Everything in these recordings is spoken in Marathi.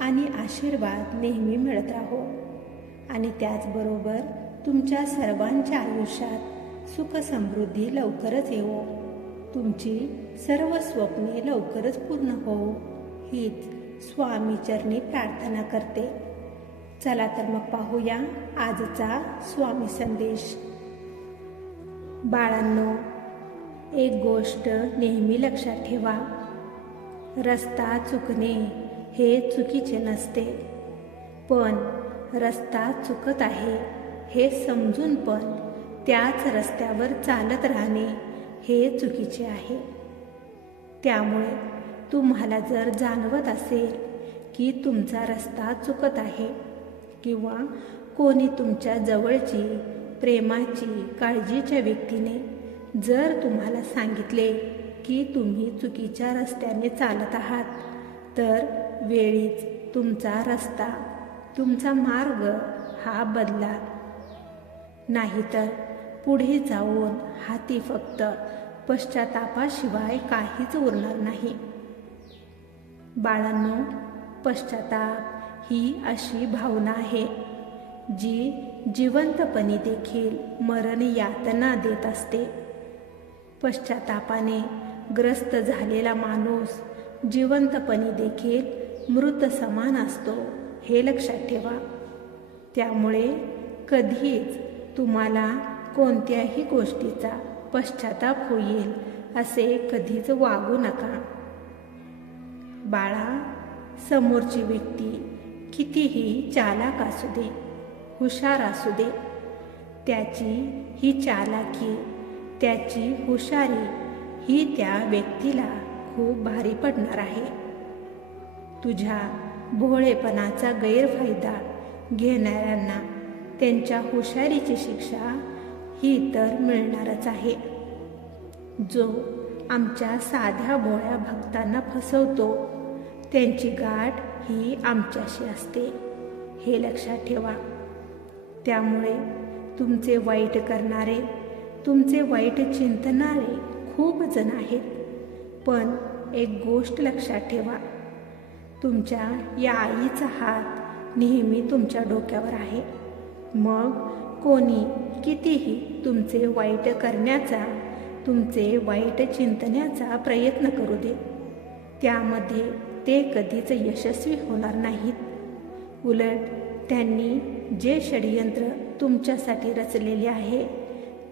आणि आशीर्वाद नेहमी मिळत राहो. आणि त्याचबरोबर तुमच्या सर्वांच्या आयुष्यात सुख समृद्धी लवकरच येवो. तुमची सर्व स्वप्ने लवकरच पूर्ण होवो. हीच स्वामी चरणी प्रार्थना करते. चला तर मग पाहूया आजचा स्वामी संदेश. बाळांनो एक गोष्ट नेहमी लक्षात ठेवा. रस्ता चुकणे हे चुकीचे नसते. पण रस्ता चुकत आहे हे समजून पण त्याच रस्त्यावर चालत राहणे हे चुकीचे आहे. त्यामुळे तुम्हाला जर जाणवत असेल की तुमचा रस्ता चुकत आहे किंवा कोणी तुमच्या जवळची प्रेमाची काळजीच्या व्यक्तीने जर तुम्हाला सांगितले की तुम्ही चुकीच्या रस्त्याने चालत आहात तर वेळीच तुमचा रस्ता तुमचा मार्ग हा बदला. नाहीतर पुढे जाऊन हाती फक्त पश्चातापाशिवाय काहीच उरणार नाही. बाळांनो पश्चाताप ही अशी भावना आहे जी जिवंतपणी देखील मरण यातना देत असते. पश्चातापाने ग्रस्त झालेला माणूस जिवंतपणी देखील मृत समान असतो हे लक्षात ठेवा. त्यामुळे कधीच तुम्हाला कोणत्याही गोष्टीचा पश्चाताप होईल असे कधीच वागू नका. बाळा समोरची व्यक्ती कितीही चालाक असू दे हुशार असू दे. त्याची ही चालाकी त्याची हुशारी ही त्या व्यक्तीला खूप भारी पडणार आहे. तुझ्या भोळेपणाचा गैरफायदा घेणाऱ्यांना त्यांच्या हुशारीची शिक्षा ही तर मिळणारच आहे. जो आमच्या साध्या भोळ्या भक्तांना फसवतो त्यांची गाठ ही आमच्याशी असते हे लक्षात ठेवा. त्यामुळे तुमचे वाईट करणारे तुमचे वाईट चिंतणारे खूप जण आहेत. पण एक गोष्ट लक्षात ठेवा. तुमच्या या आईचा हात नेहमी तुमच्या डोक्यावर आहे. मग कोणी कितीही तुमचे वाईट करण्याचा तुमचे वाईट चिंतण्याचा प्रयत्न करू दे. त्यामध्ये ते कधीच यशस्वी होणार नाहीत. उलट त्यांनी जे षडयंत्र तुमच्यासाठी रचलेले आहे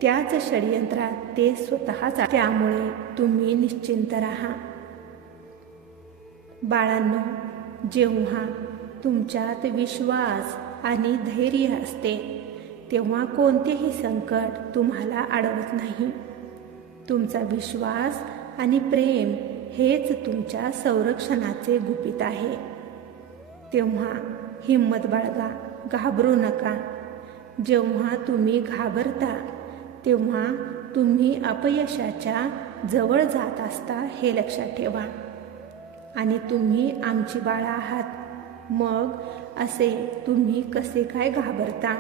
त्याच षडयंत्रात ते स्वतःच त्यामुळे तुम्ही निश्चिंत राहा. बाळांनो जेव्हा तुमच्यात विश्वास आणि धैर्य असते तेव्हा कोणतेही संकट तुम्हाला अडवत नाही. तुमचा विश्वास आणि प्रेम हेच तुमच्या संरक्षणाचे गुपित आहे. तेव्हा हिंमत बाळगा घाबरू नका. जेव्हा तुम्ही घाबरता तेव्हा तुम्ही अपयशाच्या जवळ जात असता हे लक्षात ठेवा. आणि तुम्ही आमची बाळा आहात. मग असे तुम्ही कसे काय घाबरता?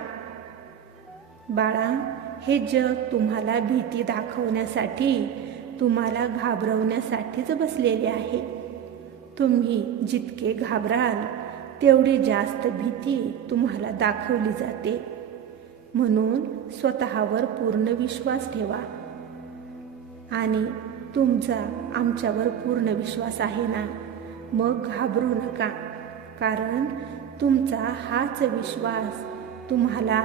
बाळा हे जग तुम्हाला भीती दाखवण्यासाठी तुम्हाला घाबरवण्यासाठीच बसलेले आहे. तुम्ही जितके घाबराल तेवढी जास्त भीती तुम्हाला दाखवली जाते. म्हणून स्वतःवर पूर्ण विश्वास ठेवा. आणि तुमचा आमच्यावर पूर्ण विश्वास आहे ना? मग घाबरू नका कारण तुमचा हाच विश्वास तुम्हाला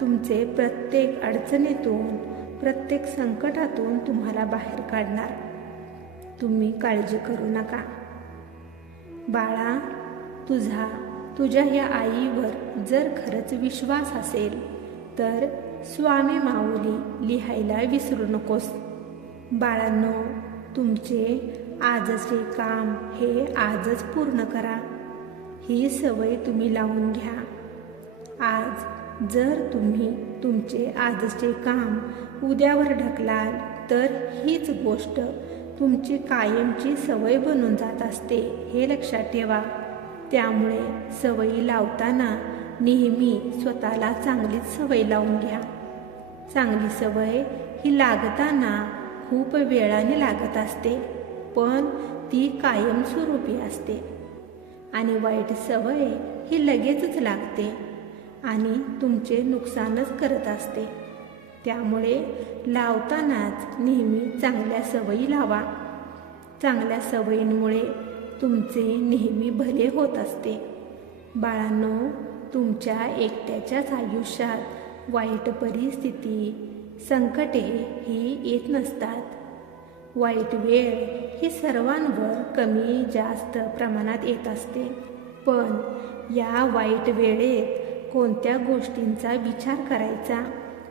तुमचे प्रत्येक अडचणीतून प्रत्येक संकटातून तुम्हाला बाहेर काढणार. तुम्ही काळजी करू नका. बाळा तुझा तुझ्या या आईवर जर खरंच विश्वास असेल तर स्वामी माऊली लिहायला विसरू नकोस. बाळांनो तुमचे आजचे काम हे आजच पूर्ण करा. ही सवय तुम्ही लावून घ्या. आज जर तुम्ही तुमचे आजचे काम उद्यावर ढकलाल तर हीच गोष्ट तुमची कायमची सवय बनून जात असते हे लक्षात ठेवा. त्यामुळे सवयी लावताना नेहमी स्वतःला चांगलीच सवय लावून घ्या. चांगली सवय ही लागताना खूप वेळाने लागत असते. पण ती कायमस्वरूपी असते. आणि वाईट सवय ही लगेचच लागते आणि तुमचे नुकसानच करत असते. त्यामुळे लावतानाच नेहमी चांगल्या सवयी लावा. चांगल्या सवयींमुळे तुमचे नेहमी भले होत असते. बाळांनो तुमच्या एकट्याच्याच आयुष्यात वाईट परिस्थिती संकटे ही येत नसतात. वाईट वेळ ही सर्वांवर कमी जास्त प्रमाणात येत असते. पण या वाईट वेळेत कोणत्या गोष्टींचा विचार करायचा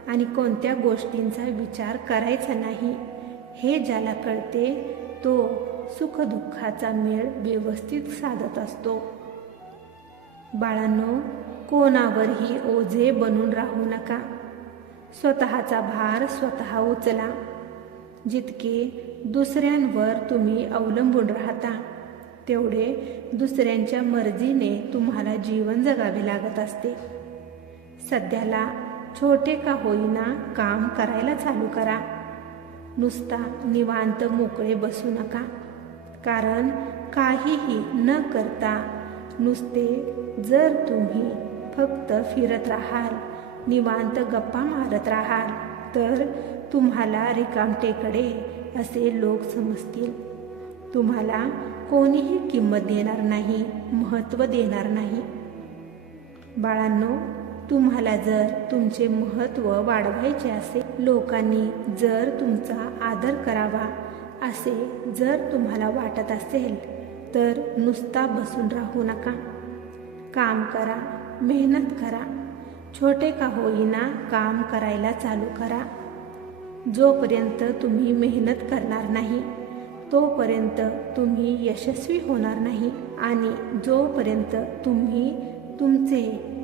आणि कोणत्या गोष्टींचा विचार करायचा नाही हे ज्याला कळते तो सुखदुःखाचा मेळ व्यवस्थित साधत असतो. बाळांनो कोणावरही ओझे बनून राहू नका. स्वतःचा भार स्वतः उचला. जितके दुसऱ्यांवर तुम्ही अवलंबून राहता. तेवढे दुसऱ्यांच्या मर्जीने तुम्हाला जीवन जगावे लागत असते. सध्याला छोटे का होईना काम करायला चालू करा. नुसता निवांत मोकळे बसू नका. कारण काहीही न करता नुसते जर तुम्ही फक्त फिरत राहाल निवांत गप्पा मारत राहाल तर तुम्हाला रिकामटेकडे असे लोक समजतील. तुम्हाला कोणीही किंमत देणार नाही महत्त्व देणार नाही. बाळांनो तुम्हाला जर तुमचे महत्त्व वाढवायचे असेल लोकांनी जर तुमचा आदर करावा असे जर तुम्हाला वाटत असेल तर नुसता बसून राहू नका. काम करा मेहनत करा. छोटे का होईना काम करायला चालू करा. जोपर्यंत तुम्ही मेहनत करणार नाही तोपर्यंत तुम्ही यशस्वी होणार नाही आणि जोपर्यंत तुम्ही तुमचे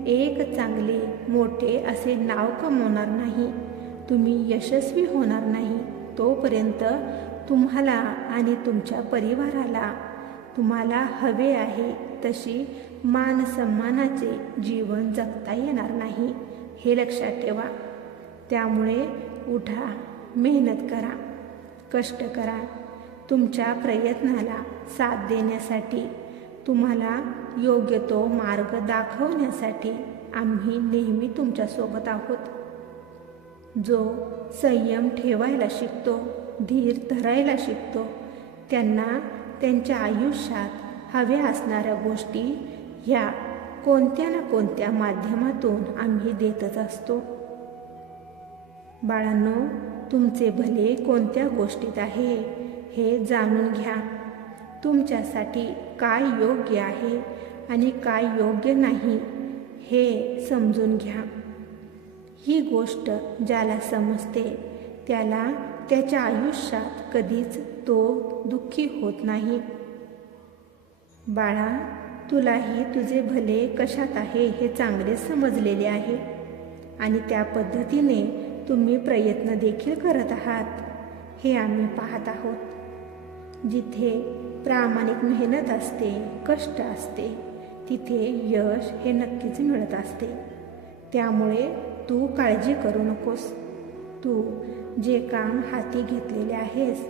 एक चांगले मोठे असे नाव कमवणार नाही तुम्ही यशस्वी होणार नाही तोपर्यंत तुम्हाला आणि तुमच्या परिवाराला तुम्हाला हवे आहे तशी मानसन्मानाचे जीवन जगता येणार नाही हे लक्षात ठेवा. त्यामुळे उठा. मेहनत करा कष्ट करा. तुमच्या प्रयत्नाला साथ देण्यासाठी तुम्हाला योग्य तो मार्ग दाखवण्यासाठी आम्ही नेहमी तुमच्यासोबत आहोत. जो संयम ठेवायला शिकतो धीर धरायला शिकतो त्यांना त्यांच्या आयुष्यात हव्या असणाऱ्या गोष्टी ह्या कोणत्या ना कोणत्या माध्यमातून आम्ही देतच असतो. बाळांनो तुमचे भले कोणत्या गोष्टीत आहे हे जाणून घ्या. तुमच्यासाठी काय योग्य आहे आणि काय योग्य नाही हे समजून घ्या. ही गोष्ट ज्याला समजते त्याला त्याच्या आयुष्यात कधीच तो दुःखी होत नाही. बाळा तुलाही तुझे भले कशात आहे हे चांगले समजलेले आहे आणि त्या पद्धतीने तुम्ही प्रयत्न देखील करत आहात. हे आम्ही पाहत आहोत. जिथे प्रामाणिक मेहनत असते कष्ट असते तिथे यश हे नक्कीच मिळत असते. त्यामुळे तू काळजी करू नकोस. तू जे काम हाती घेतलेले आहेस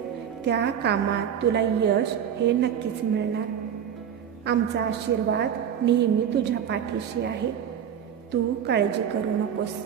त्या कामात तुला यश हे नक्कीच मिळणार. आमचा आशीर्वाद नेहमी तुझ्या पाठीशी आहे. तू काळजी करू नकोस.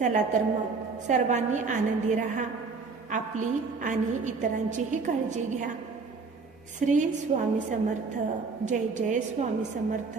चला तर मग सर्वांनी आनंदी राहा. आपली आणि इतरांचीही काळजी घ्या. श्री स्वामी समर्थ. जय जय स्वामी समर्थ.